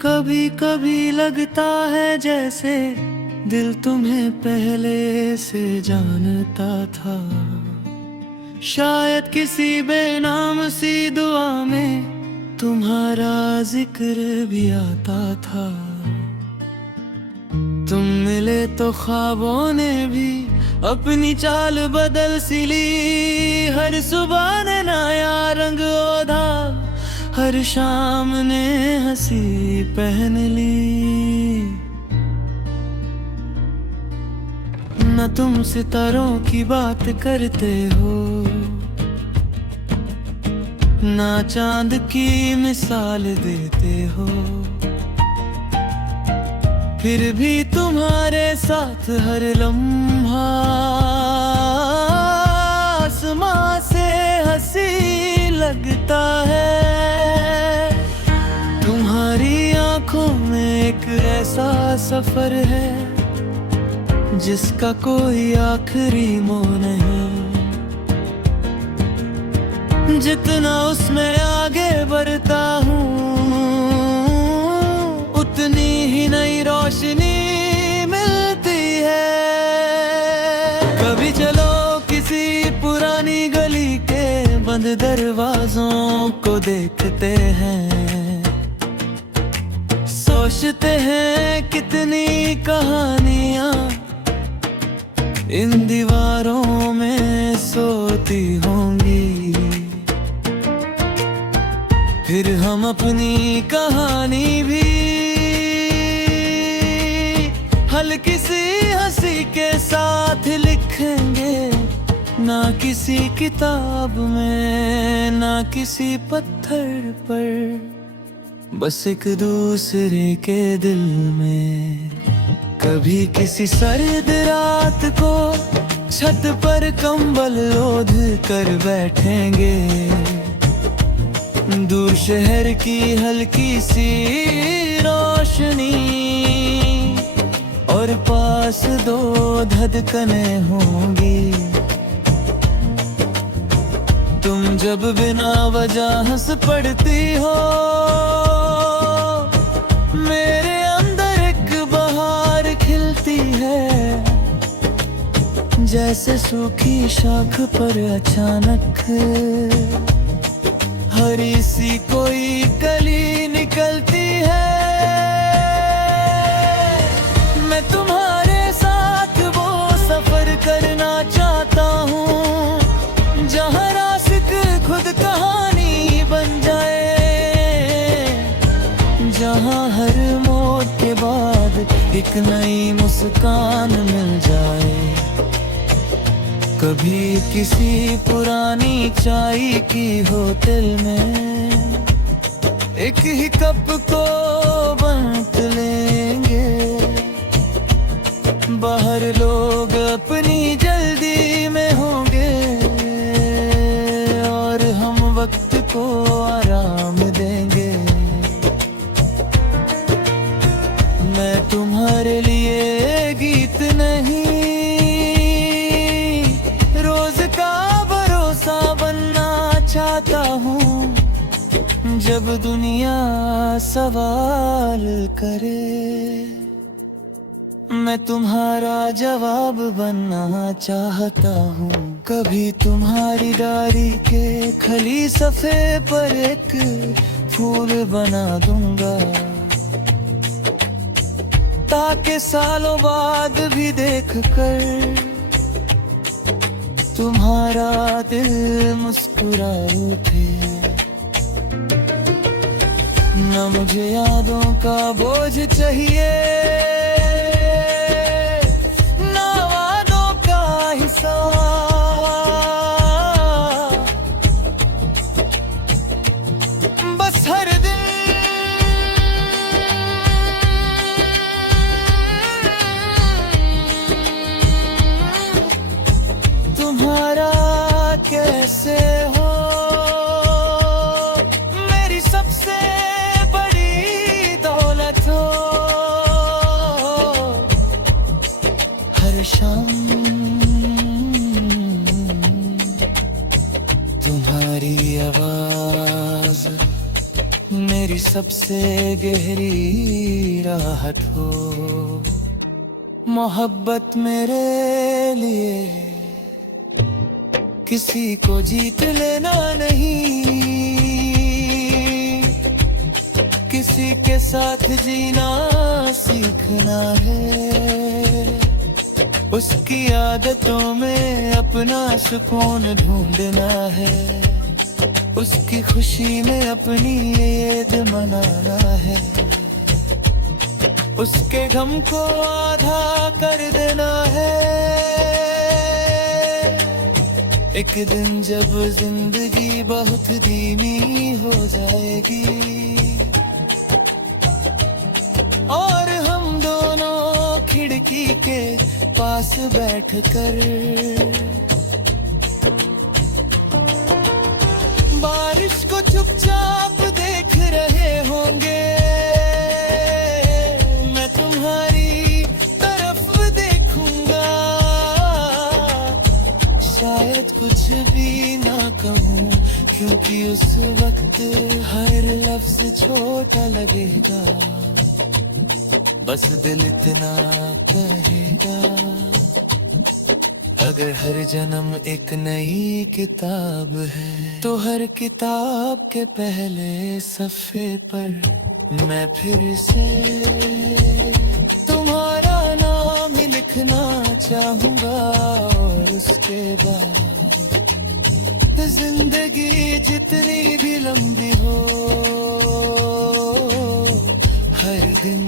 कभी कभी लगता है जैसे दिल तुम्हें पहले से जानता था। शायद किसी बेनाम सी दुआ में तुम्हारा जिक्र भी आता था। तुम मिले तो ख्वाबों ने भी अपनी चाल बदल सी ली। हर सुबह ने नया रंग ओढ़ा, हर शाम ने हंसी पहन ली। न तुम सितारों की बात करते हो, ना चांद की मिसाल देते हो, फिर भी तुम्हारे साथ हर लम्हा आसमां से हंसी लगता है। तुम्हारी आंखों में एक ऐसा सफर है जिसका कोई आखिरी मोड़ नहीं। जितना उसमें आगे बढ़ता हूँ, उतनी ही नई रोशनी मिलती है। कभी चलो किसी पुरानी गली के बंद दरवाजों को देखते हैं। सोचते हैं कितनी कहानियाँ इन दीवारों में सोती होंगी। फिर हम अपनी कहानी भी हल्की सी हंसी के साथ लिखेंगे। ना किसी किताब में, ना किसी पत्थर पर, बस एक दूसरे के दिल में। कभी किसी सर्द रात को छत पर कंबल ओढ़ कर बैठेंगे। दूर शहर की हल्की सी रोशनी और पास दो धड़कनें होंगी। तुम जब बिना वजह हंस पड़ती हो, मेरे अंदर एक बहार खिलती है। जैसे सूखी शाख पर अचानक हरी सी कोई कली निकलती है। मैं तुम्हारे साथ वो सफर करना चाहता हूँ जहाँ रास्ते खुद कहानी बन जाए। जहाँ हर मोड़ के बाद एक नई मुस्कान मिल जाए। कभी किसी पुरानी चाय की होटल में एक ही कप को बांट लेंगे। बाहर लोग अपनी जल्दी में होंगे और हम वक्त को आराम देंगे। मैं तुम्हारे लिए गीत नहीं, चाहता हूँ जब दुनिया सवाल करे। मैं तुम्हारा जवाब बनना चाहता हूँ। कभी तुम्हारी डायरी के खली सफ़े पर एक फूल बना दूंगा, ताकि सालों बाद भी देख कर तुम्हारा दिल मुस्कुरा उठे। न मुझे यादों का बोझ चाहिए, न वादों का हिसाब। बस हर दिन तुम्हारा कैसे हो मेरी सबसे बड़ी दौलत हो। मेरी सबसे गहरी राहत हो। मोहब्बत मेरे लिए किसी को जीत लेना नहीं, किसी के साथ जीना सीखना है। उसकी आदतों में अपना सुकून ढूंढना है, उसकी खुशी में अपनी ईद मनाना है। उसके गम को आधा कर देना है। एक दिन जब जिंदगी बहुत धीमी हो जाएगी और हम दोनों खिड़की के पास बैठकर बारिश को चुपचाप देख रहे होंगे, मैं तुम्हारी तरफ देखूंगा। शायद कुछ भी ना कहूँ, क्योंकि उस वक्त हर लफ्ज छोटा लगेगा। बस दिल इतना कहेगा, अगर हर जन्म एक नई किताब है तो हर किताब के पहले सफ़े पर मैं फिर से तुम्हारा नाम ही लिखना चाहूँगा। और उसके बाद जिंदगी जितनी भी लंबी हो, हर दिन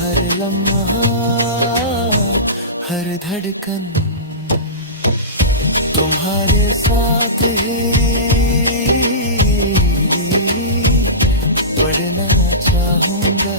हर लम्हा हर धड़कन तुम्हारे साथ ही बढ़ना चाहूँगा।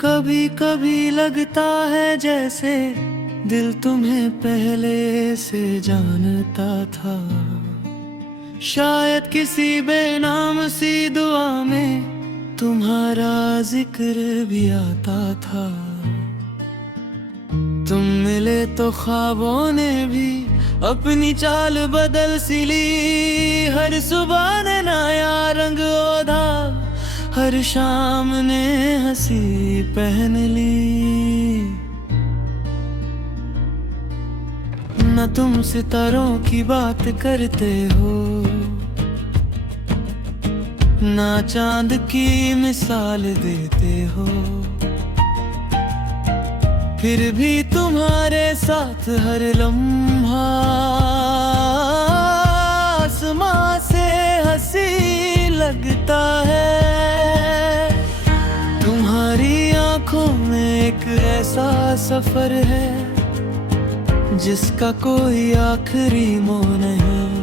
कभी कभी लगता है जैसे दिल तुम्हें पहले से जानता था। शायद किसी बेनाम सी दुआ में तुम्हारा जिक्र भी आता था। तुम मिले तो ख्वाबों ने भी अपनी चाल बदल सी ली। हर सुबह ने नया रंग ओढ़ा, हर शाम ने हंसी पहन ली। न तुम सितारों की बात करते हो, ना चांद की मिसाल देते हो, फिर भी तुम्हारे साथ हर लम्हा आसमां से हंसी लगता है। तुम्हारी आंखों में एक ऐसा सफर है जिसका कोई आखिरी मोड़ नहीं।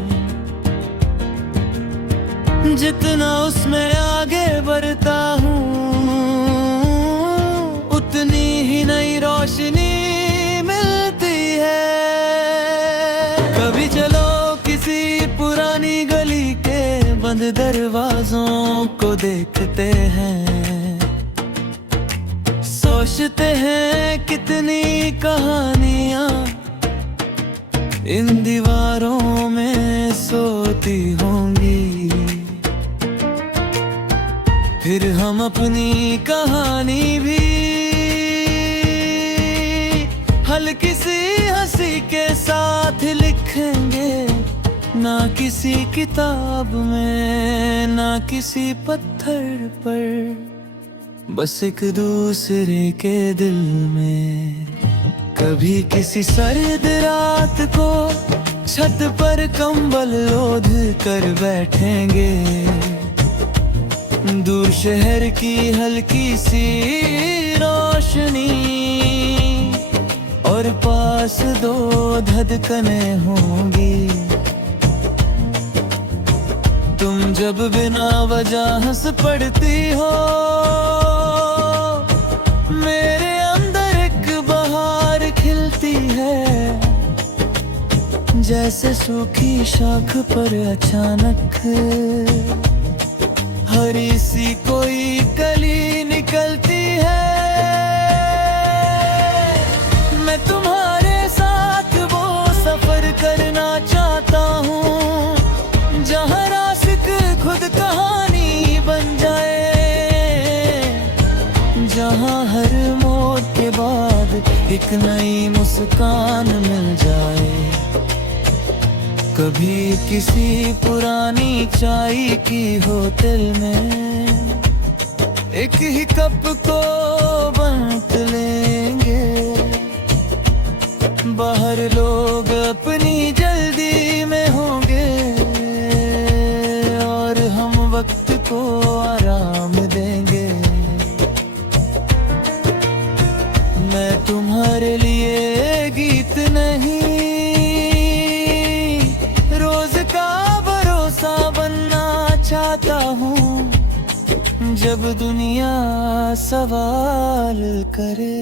जितना उसमें आगे बढ़ता हूँ, उतनी ही नई रोशनी मिलती है। कभी चलो किसी पुरानी गली के बंद दरवाजों को देखते हैं, सोचते हैं कितनी कहानियाँ इन दीवारों में सोती होंगी। फिर हम अपनी कहानी भी हल्की सी हंसी के साथ लिखेंगे, ना किसी किताब में, ना किसी पत्थर पर, बस एक दूसरे के दिल में। कभी किसी सर्द रात को छत पर कंबल ओढ़ कर बैठेंगे, दूर शहर की हल्की सी रोशनी और पास बस दो धड़कने होंगी। तुम जब बिना वजह हंस पड़ती हो, मेरे अंदर एक बहार खिलती है। जैसे सूखी शाख पर अचानक हरी सी कोई कली निकलती है। मैं तुम्हारे साथ वो सफर करना चाहता हूँ जहाँ रास्ते खुद कहानी बन जाए, जहाँ हर मोड़ के बाद एक नई मुस्कान मिल जाए। कभी किसी पुरानी चाय की होटल में एक ही कप को बांट लेंगे। बाहर लोग अपनी जल्दी में होंगे और हम वक्त को आराम देंगे। मैं तुम्हारे लिए गीत नहीं, चाहता हूँ जब दुनिया सवाल करे।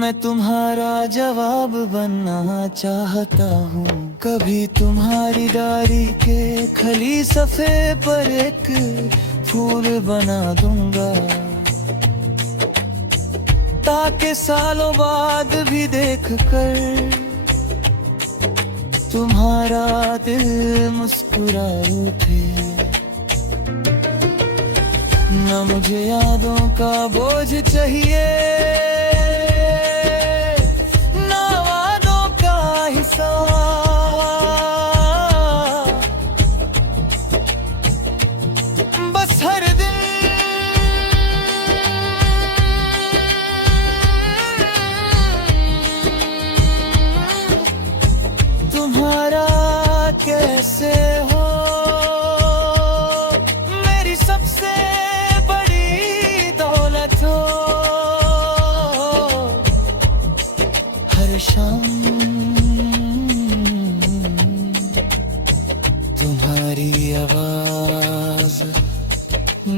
मैं तुम्हारा जवाब बनना चाहता हूँ। कभी तुम्हारी डायरी के खली सफ़े पर एक फूल बना दूंगा, ताकि सालों बाद भी देख कर तुम्हारा दिल मुस्कुरा उठे। न मुझे यादों का बोझ चाहिए, न वादों का हिसाब। बस हर दिन तुम्हारा कैसे हो मेरी सबसे बड़ी दौलत हो। हर शाम तुम्हारी आवाज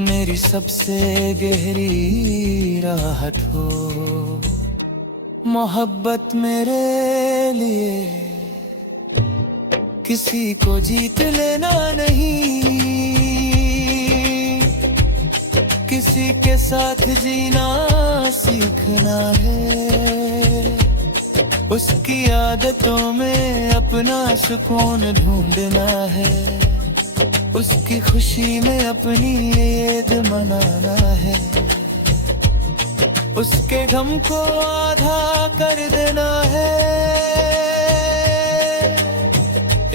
मेरी सबसे गहरी राहत हो। मोहब्बत मेरे लिए किसी को जीत लेना नहीं, किसी के साथ जीना सीखना है। उसकी आदतों में अपना सुकून ढूंढना है, उसकी खुशी में अपनी ईद मनाना है। उसके गम को आधा कर देना है।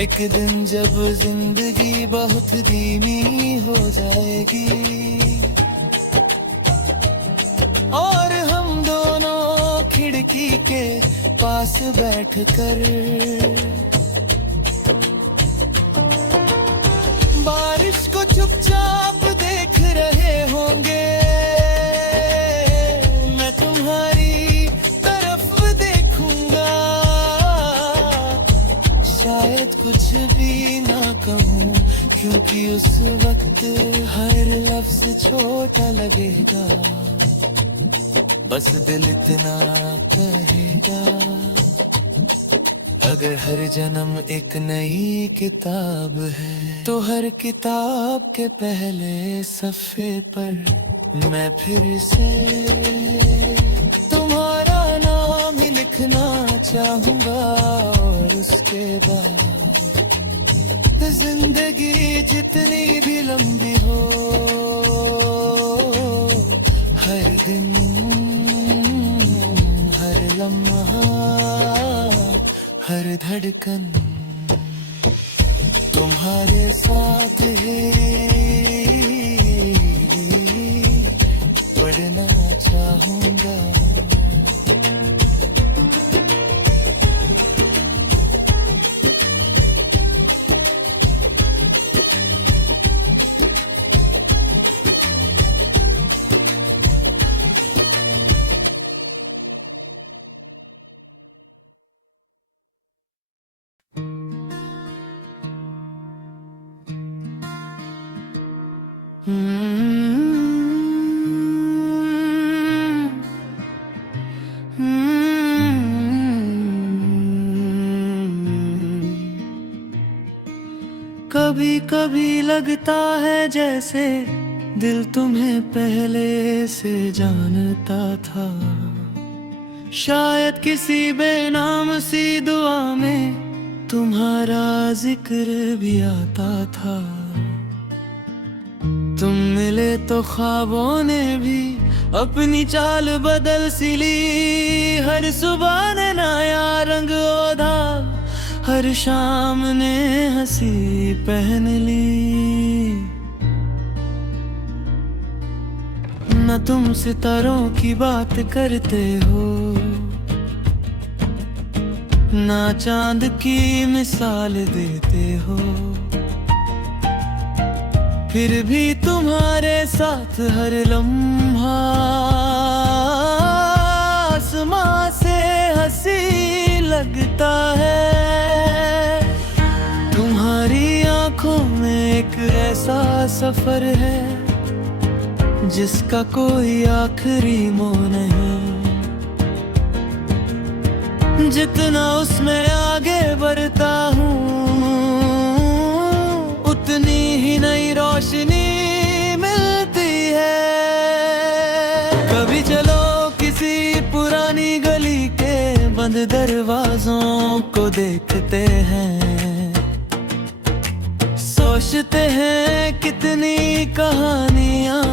एक दिन जब जिंदगी बहुत धीमी हो जाएगी और हम दोनों खिड़की के पास बैठकर बारिश को चुपचाप देख रहे होंगे, मैं तुम्हारी तरफ देखूंगा। शायद कुछ भी ना कहूँ, क्योंकि उस वक्त हर लफ्ज छोटा लगेगा। बस दिल इतना कहेगा, अगर हर जन्म एक नई किताब है तो हर किताब के पहले सफ़े पर मैं फिर से तुम्हारा नाम ही लिखना चाहूँगा। और उसके बाद जिंदगी जितनी भी लंबी हो, हर दिन हर लम्हा हर धड़कन तुम्हारे साथ है। पढ़ना चाहूँगा। कभी कभी लगता है जैसे दिल तुम्हें पहले से जानता था, शायद किसी बेनाम सी दुआ में तुम्हारा जिक्र भी आता था। तुम मिले तो ख्वाबों ने भी अपनी चाल बदल सी ली, हर सुबह ने नया रंग ओढ़ा, हर शाम ने हंसी पहन ली। न तुम सितारों की बात करते हो, ना चांद की मिसाल देते हो, फिर भी तुम्हारे साथ हर लम्हा आसमां से हंसी लगता है। तुम्हारी आंखों में एक ऐसा सफर है जिसका कोई आखिरी मोड़ नहीं, जितना उसमें आगे बढ़ता हूँ उतनी ही नई रोशनी मिलती है। कभी चलो किसी पुरानी गली के बंद दरवाजों को देखते हैं, सोचते हैं कितनी कहानियां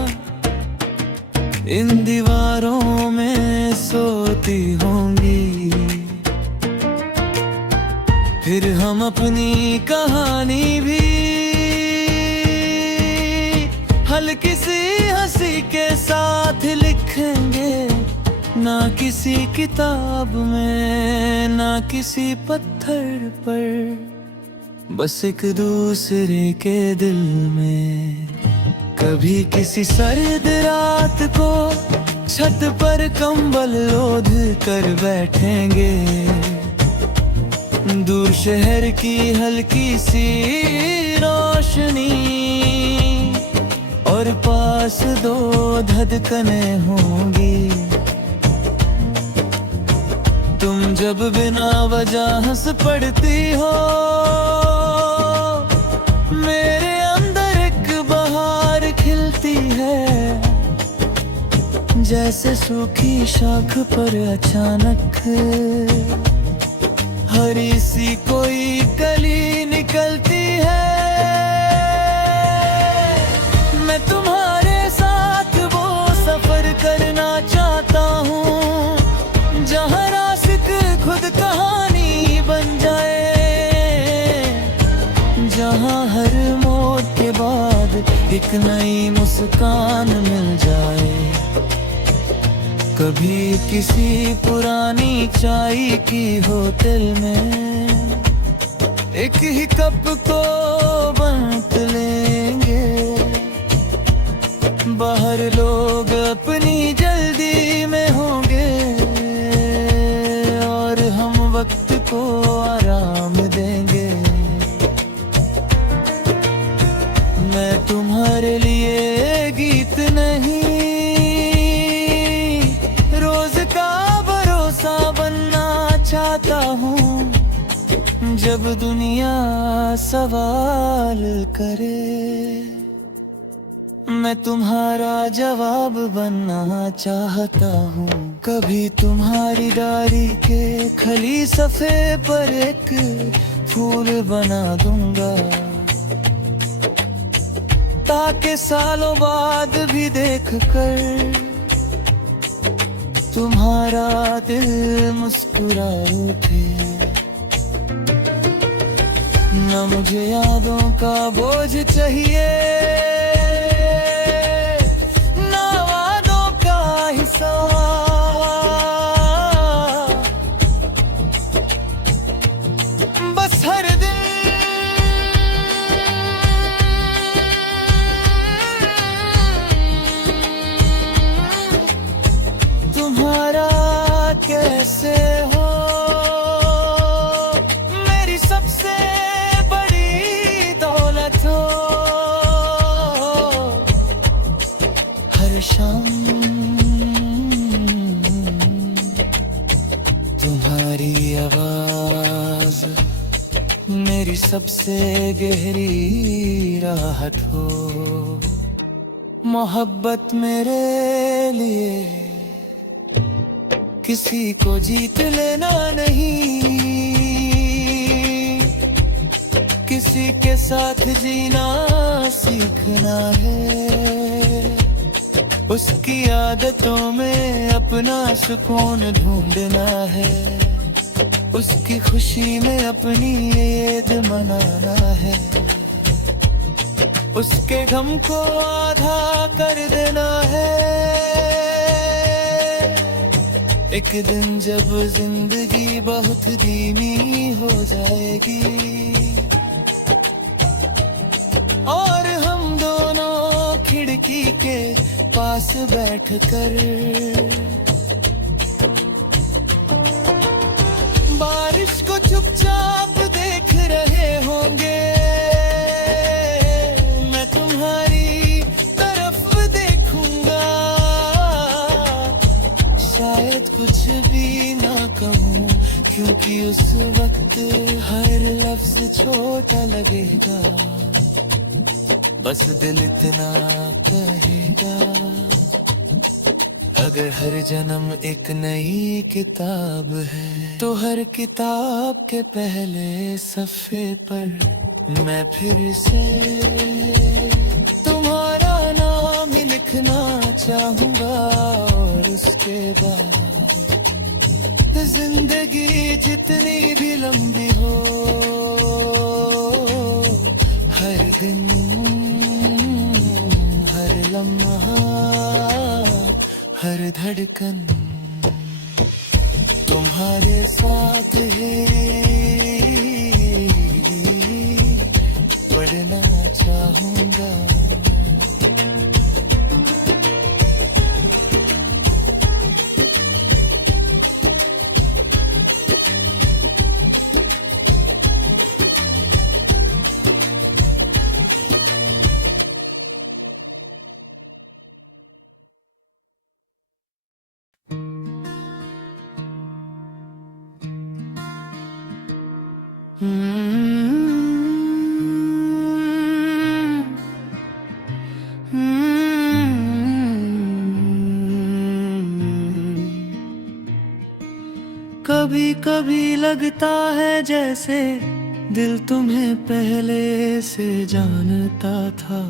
इन दीवारों में सोती होंगी। फिर हम अपनी कहानी भी हल्की सी हंसी के साथ लिखेंगे, ना किसी किताब में ना किसी पत्थर पर, बस एक दूसरे के दिल में। कभी किसी सर्द रात को छत पर कंबल ओढ़ कर बैठेंगे, दूर शहर की हल्की सी रोशनी और पास दो धड़कने होंगी। तुम जब बिना वजह हंस पड़ती हो, मेरे अंदर एक बहार खिलती है, जैसे सूखी शाख पर अचानक हरी सी कोई कली निकलती है। मैं तुम्हारे साथ वो सफर करना चाहता हूँ जहाँ रास्ते खुद कहानी बन जाए, जहाँ हर मोड़ के बाद एक नई मुस्कान मिल जाए। कभी किसी पुरानी चाय की होटल में एक ही कप को बांट लेंगे, बाहर लोग अपनी जल्दी में होंगे और हम वक्त को आराम देंगे। मैं तुम्हारे लिए गीत नहीं, चाहता हूँ जब दुनिया सवाल करे, मैं तुम्हारा जवाब बनना चाहता हूँ। कभी तुम्हारी डायरी के खली सफ़े पर एक फूल बना दूंगा, ताकि सालों बाद भी देख कर तुम्हारा दिल मुस्कुरा उठे। न मुझे यादों का बोझ चाहिए, न वादों का हिसाब, बस हर दिन तुम्हारा कैसे हो मेरी सबसे बड़ी दौलत हो। तुम्हारी आवाज मेरी सबसे गहरी राहत हो। मोहब्बत मेरे लिए किसी को जीत लेना नहीं, किसी के साथ जीना सीखना है। उसकी आदतों में अपना सुकून ढूंढना है, उसकी खुशी में अपनी ईद मनाना है। उसके गम को आधा कर देना है। एक दिन जब जिंदगी बहुत धीमी हो जाएगी और हम दोनों खिड़की के पास बैठकर बारिश को चुपचाप देख रहे होंगे, मैं तुम्हारी तरफ देखूंगा। शायद कुछ भी ना कहूँ, क्योंकि उस वक्त हर लफ्ज छोटा लगेगा। बस दिल इतना कहेगा, अगर हर जन्म एक नई किताब है तो हर किताब के पहले सफ़े पर मैं फिर से तुम्हारा नाम ही लिखना चाहूँगा। और उसके बाद जिंदगी जितनी भी लंबी हो, हर दिन हर लम्हा हर धड़कन तुम्हारे साथ ही बढ़ना चाहूँगा। कभी कभी लगता है जैसे दिल तुम्हें पहले से जानता था।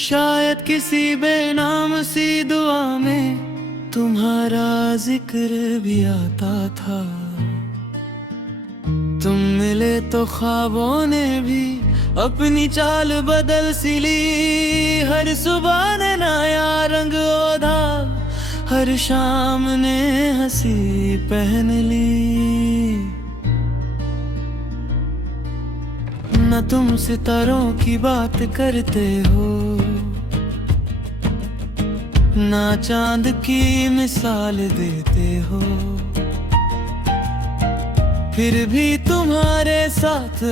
शायद किसी बेनाम सी दुआ में तुम्हारा जिक्र भी आता था। तुम मिले तो ख्वाबों ने भी अपनी चाल बदल सी ली। हर सुबह ने नया रंग ओढ़ा, हर शाम ने हंसी पहन ली। न तुम सितारों की बात करते हो, ना चांद की मिसाल देते हो, फिर भी तुम्हारे साथ